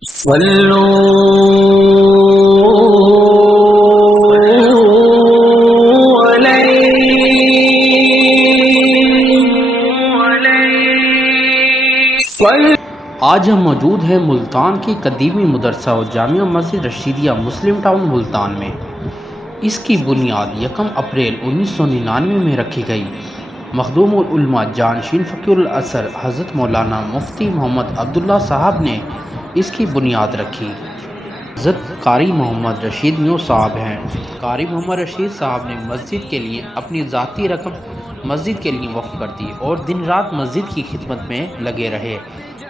آج ہم موجود ہیں ملتان کی قدیمی مدرسہ اور جامع مسجد رشیدیہ مسلم ٹاؤن ملتان میں۔ اس کی بنیاد 1 اپریل 1999 میں رکھی گئی۔ مخدوم العلماء جانشین فقیہ الازہر حضرت مولانا مفتی محمد عبداللہ صاحب نے اس کی بنیاد رکھی۔ حضرت قاری محمد رشید نیو صاحب ہیں۔ قاری محمد رشید صاحب نے مسجد کے لیے اپنی ذاتی رقم مسجد کے لیے وقف کر دی اور دن رات مسجد کی خدمت میں لگے رہے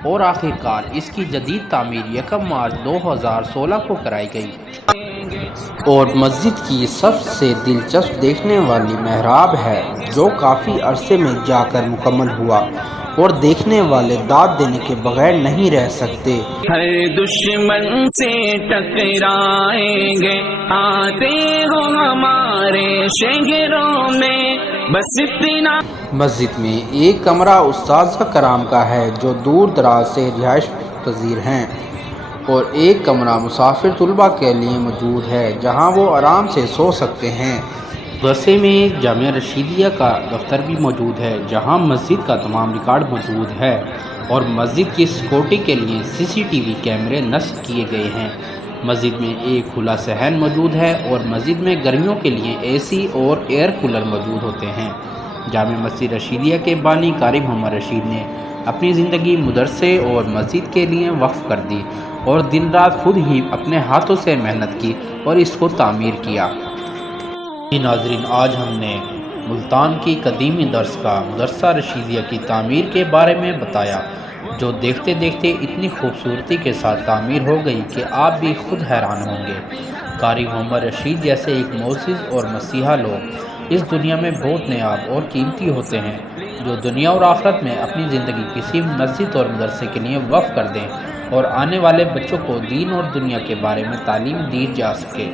اور آخر کار اس کی جدید تعمیر 1 مارچ 2016 کو کرائی گئی اور مسجد کی سب سے دلچسپ دیکھنے والی محراب ہے جو کافی عرصے میں جا کر مکمل ہوا اور دیکھنے والے داد دینے کے بغیر نہیں رہ سکتے۔ ہر دشمن سے ٹکرائیں گے آتے ہو ہمارے شہروں میں بس اتنا۔ مسجد میں ایک کمرہ اساتذہ کرام کا ہے جو دور دراز سے رہائش پذیر ہیں اور ایک کمرہ مسافر طلباء کے لیے موجود ہے جہاں وہ آرام سے سو سکتے ہیں۔ مدرسے میں ایک جامعہ رشیدیہ کا دفتر بھی موجود ہے جہاں مسجد کا تمام ریکارڈ موجود ہے اور مسجد کی سیکورٹی کے لیے CCTV کیمرے نصب کیے گئے ہیں۔ مسجد میں ایک کھلا صحن موجود ہے اور مسجد میں گرمیوں کے لیے AC اور ایئر کولر موجود ہوتے ہیں۔ جامع مسجد رشیدیہ کے بانی قاری محمد رشید نے اپنی زندگی مدرسے اور مسجد کے لیے وقف کر دی اور دن رات خود ہی اپنے ہاتھوں سے محنت کی اور اس کو تعمیر کیا۔ ناظرین، آج ہم نے ملتان کی قدیمی مدرسہ رشیدیہ کی تعمیر کے بارے میں بتایا جو دیکھتے دیکھتے اتنی خوبصورتی کے ساتھ تعمیر ہو گئی کہ آپ بھی خود حیران ہوں گے۔ قاری محمد رشید جیسے ایک معزز اور مسیحا لوگ اس دنیا میں بہت نیاب اور قیمتی ہوتے ہیں جو دنیا اور آخرت میں اپنی زندگی کسی مسجد اور مدرسے کے لیے وقف کر دیں اور آنے والے بچوں کو دین اور دنیا کے بارے میں تعلیم دی جا سکے۔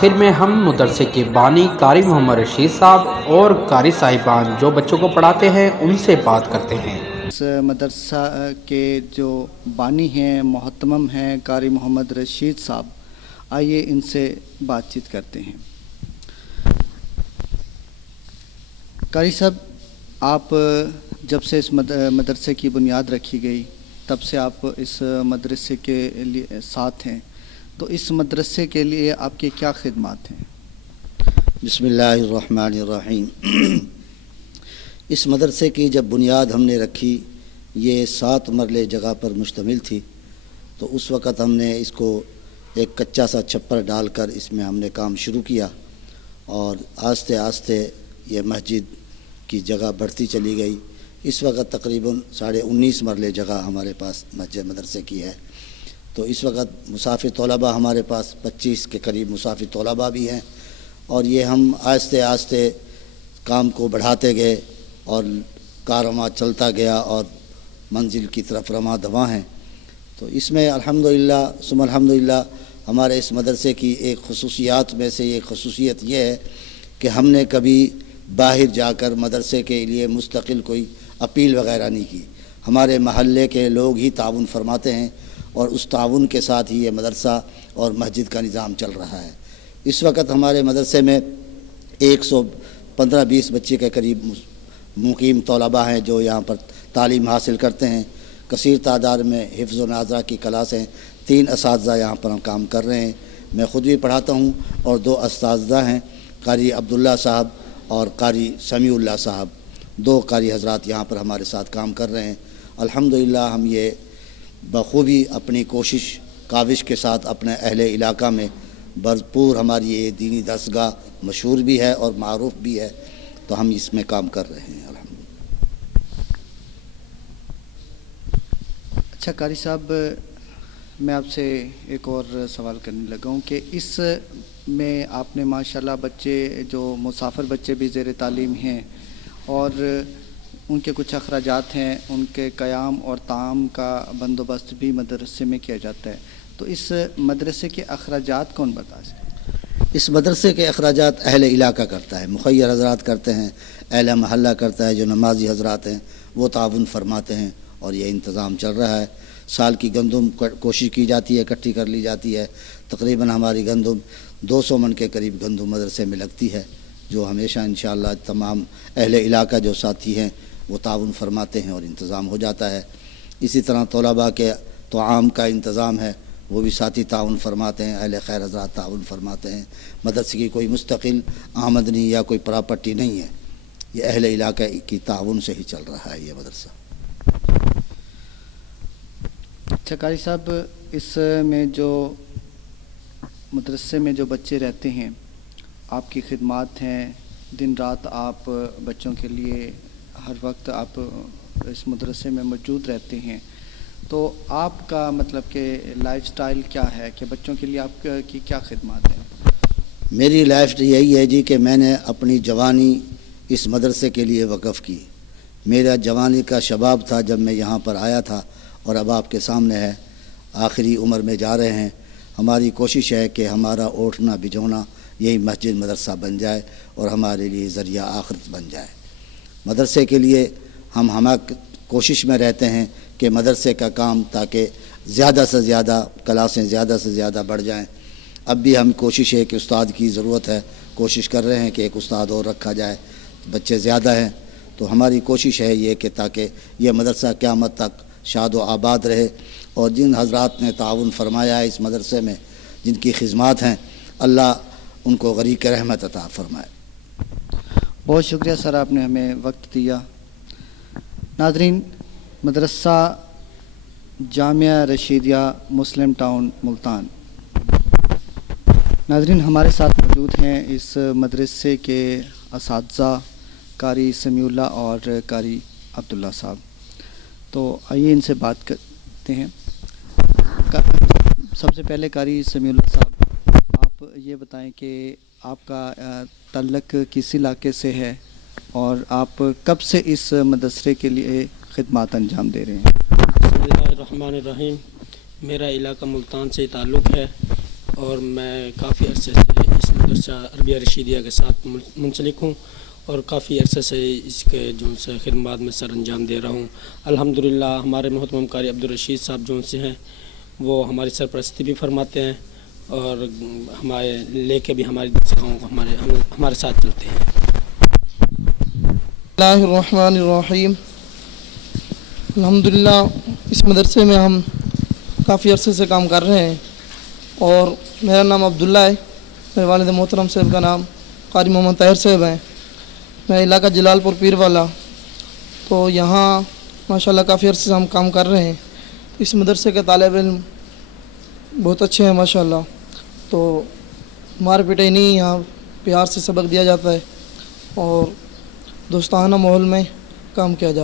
پھر میں ہم مدرسے کے بانی قاری محمد رشید صاحب اور قاری صاحبان جو بچوں کو پڑھاتے ہیں ان سے بات کرتے ہیں۔ اس مدرسہ کے جو بانی ہیں محتمم ہیں قاری محمد رشید صاحب، آئیے ان سے بات چیت کرتے ہیں۔ قاری صاحب، آپ جب سے اس مدرسے کی بنیاد رکھی گئی تب سے آپ اس مدرسے کے لیے ساتھ ہیں، تو اس مدرسے کے لیے آپ کی کیا خدمات ہیں؟ بسم اللہ الرحمن الرحیم۔ اس مدرسے کی جب بنیاد ہم نے رکھی، یہ 7 مرلے جگہ پر مشتمل تھی، تو اس وقت ہم نے اس کو ایک کچا سا چھپر ڈال کر اس میں ہم نے کام شروع کیا اور آہستہ آہستہ یہ مسجد کی جگہ بڑھتی چلی گئی۔ اس وقت تقریباً 19.5 مرلے جگہ ہمارے پاس مسجد مدرسے کی ہے۔ تو اس وقت مسافر طلباء ہمارے پاس 25 کے قریب مسافر طلباء بھی ہیں، اور یہ ہم آہستہ آہستہ کام کو بڑھاتے گئے اور کارواں چلتا گیا اور منزل کی طرف رواں دواں ہیں۔ تو اس میں الحمدللہ ثم الحمدللہ ہمارے اس مدرسے کی ایک خصوصیات میں سے ایک خصوصیت یہ ہے کہ ہم نے کبھی باہر جا کر مدرسے کے لیے مستقل کوئی اپیل وغیرہ نہیں کی۔ ہمارے محلے کے لوگ ہی تعاون فرماتے ہیں اور اس تعاون کے ساتھ ہی یہ مدرسہ اور مسجد کا نظام چل رہا ہے۔ اس وقت ہمارے مدرسے میں 115-20 بچے کے قریب مقیم طلباء ہیں جو یہاں پر تعلیم حاصل کرتے ہیں۔ کثیر تعداد میں حفظ و ناظرہ کی کلاسیں، 3 اساتذہ یہاں پر ہم کام کر رہے ہیں۔ میں خود بھی پڑھاتا ہوں اور 2 اساتذہ ہیں، قاری عبداللہ صاحب اور قاری سمیع اللہ صاحب، 2 قاری حضرات یہاں پر ہمارے ساتھ کام کر رہے ہیں۔ الحمدللہ ہم یہ بخوبی اپنی کاوش کے ساتھ اپنے اہل علاقہ میں بھرپور ہماری یہ دینی درسگاہ مشہور بھی ہے اور معروف بھی ہے، تو ہم اس میں کام کر رہے ہیں الحمدللہ۔ اچھا قاری صاحب، میں آپ سے ایک اور سوال کرنے لگا ہوں کہ اس میں آپ نے ماشاءاللہ بچے جو مسافر بچے بھی زیر تعلیم ہیں اور ان کے کچھ اخراجات ہیں، ان کے قیام اور طعام کا بندوبست بھی مدرسے میں کیا جاتا ہے، تو اس مدرسے کے اخراجات کون بتا سکتے؟ اس مدرسے کے اخراجات اہل علاقہ کرتا ہے، مخیر حضرات کرتے ہیں، اہل محلہ کرتا ہے، جو نمازی حضرات ہیں وہ تعاون فرماتے ہیں اور یہ انتظام چل رہا ہے۔ سال کی گندم کوشش کی جاتی ہے، اکٹھی کر لی جاتی ہے. تقریباً ہماری گندم 200 من کے قریب گندم مدرسے میں لگتی ہے، جو ہمیشہ انشاءاللہ تمام اہل علاقہ جو ساتھی ہیں وہ تعاون فرماتے ہیں اور انتظام ہو جاتا ہے. اسی طرح طلباء کے طعام کا انتظام ہے، وہ بھی ساتھی تعاون فرماتے ہیں، اہل خیر حضرات تعاون فرماتے ہیں. مدرسے کی کوئی مستقل آمدنی یا کوئی پراپرٹی نہیں ہے، یہ اہل علاقہ کی تعاون سے ہی چل رہا ہے یہ مدرسہ. اچھا قاری صاحب، اس میں جو مدرسے میں جو بچے رہتے ہیں، آپ کی خدمات ہیں، دن رات آپ بچوں کے لیے ہر وقت آپ اس مدرسے میں موجود رہتے ہیں، تو آپ کا مطلب کہ لائف سٹائل کیا ہے کہ بچوں کے لیے آپ کی کیا خدمات ہیں؟ میری لائف یہی ہے جی کہ میں نے اپنی جوانی اس مدرسے کے لیے وقف کی. میرا جوانی کا شباب تھا جب میں یہاں پر آیا تھا، اور اب آپ کے سامنے ہے، آخری عمر میں جا رہے ہیں. ہماری کوشش ہے کہ ہمارا اٹھنا بجھونا یہی مسجد مدرسہ بن جائے اور ہمارے لیے ذریعہ آخرت بن جائے. مدرسے کے لیے ہم کوشش میں رہتے ہیں کہ مدرسے کا کام تاکہ زیادہ سے زیادہ کلاسیں زیادہ سے زیادہ بڑھ جائیں. اب بھی ہم کوشش ہے کہ استاد کی ضرورت ہے، کوشش کر رہے ہیں کہ ایک استاد اور رکھا جائے. بچے زیادہ ہیں تو ہماری کوشش ہے یہ کہ تاکہ یہ مدرسہ قیامت تک شاد و آباد رہے. اور جن حضرات نے تعاون فرمایا ہے اس مدرسے میں، جن کی خدمات ہیں، اللہ ان کو غریق رحمت عطا فرمائے. بہت شکریہ سر، آپ نے ہمیں وقت دیا. ناظرین، مدرسہ جامعہ رشیدیہ مسلم ٹاؤن ملتان. ناظرین، ہمارے ساتھ موجود ہیں اس مدرسے کے اساتذہ قاری سمیع اللہ اور قاری عبداللہ صاحب. تو آئیے ان سے بات کرتے ہیں. سب سے پہلے قاری سمیع اللہ صاحب، آپ یہ بتائیں کہ آپ کا تعلق کس علاقے سے ہے اور آپ کب سے اس مدرسے کے لیے خدمات انجام دے رہے ہیں؟ بسم اللہ الرحمن الرحیم. میرا علاقہ ملتان سے تعلق ہے اور میں کافی عرصے سے اس مدرسہ عربیہ رشیدیہ کے ساتھ منسلک ہوں اور کافی عرصے سے اس کے جو سے خدمات میں سر انجام دے رہا ہوں. الحمدللہ ہمارے محترم قاری عبدالرشید صاحب جو سے ہیں وہ ہماری سرپرستی بھی فرماتے ہیں اور ہمارے لے کے بھی ہماری درسگاہوں کو ہمارے ساتھ چلتے ہیں. بسم اللہ الرحمن الرحیم. الحمدللہ اس مدرسے میں ہم کافی عرصے سے کام کر رہے ہیں اور میرا نام عبداللہ ہے. میرے والد محترم صاحب کا نام قاری محمد طاہر صاحب ہیں. میں علاقہ جلال پور پیر والا. تو یہاں ماشاءاللہ کافی عرصے سے ہم کام کر رہے ہیں. اس مدرسے کے طالب علم بہت اچھے ہیں ماشاءاللہ. تو مار پٹائی نہیں، یہاں پیار سے سبق دیا جاتا ہے اور دوستانہ ماحول میں کام کیا جاتا ہے.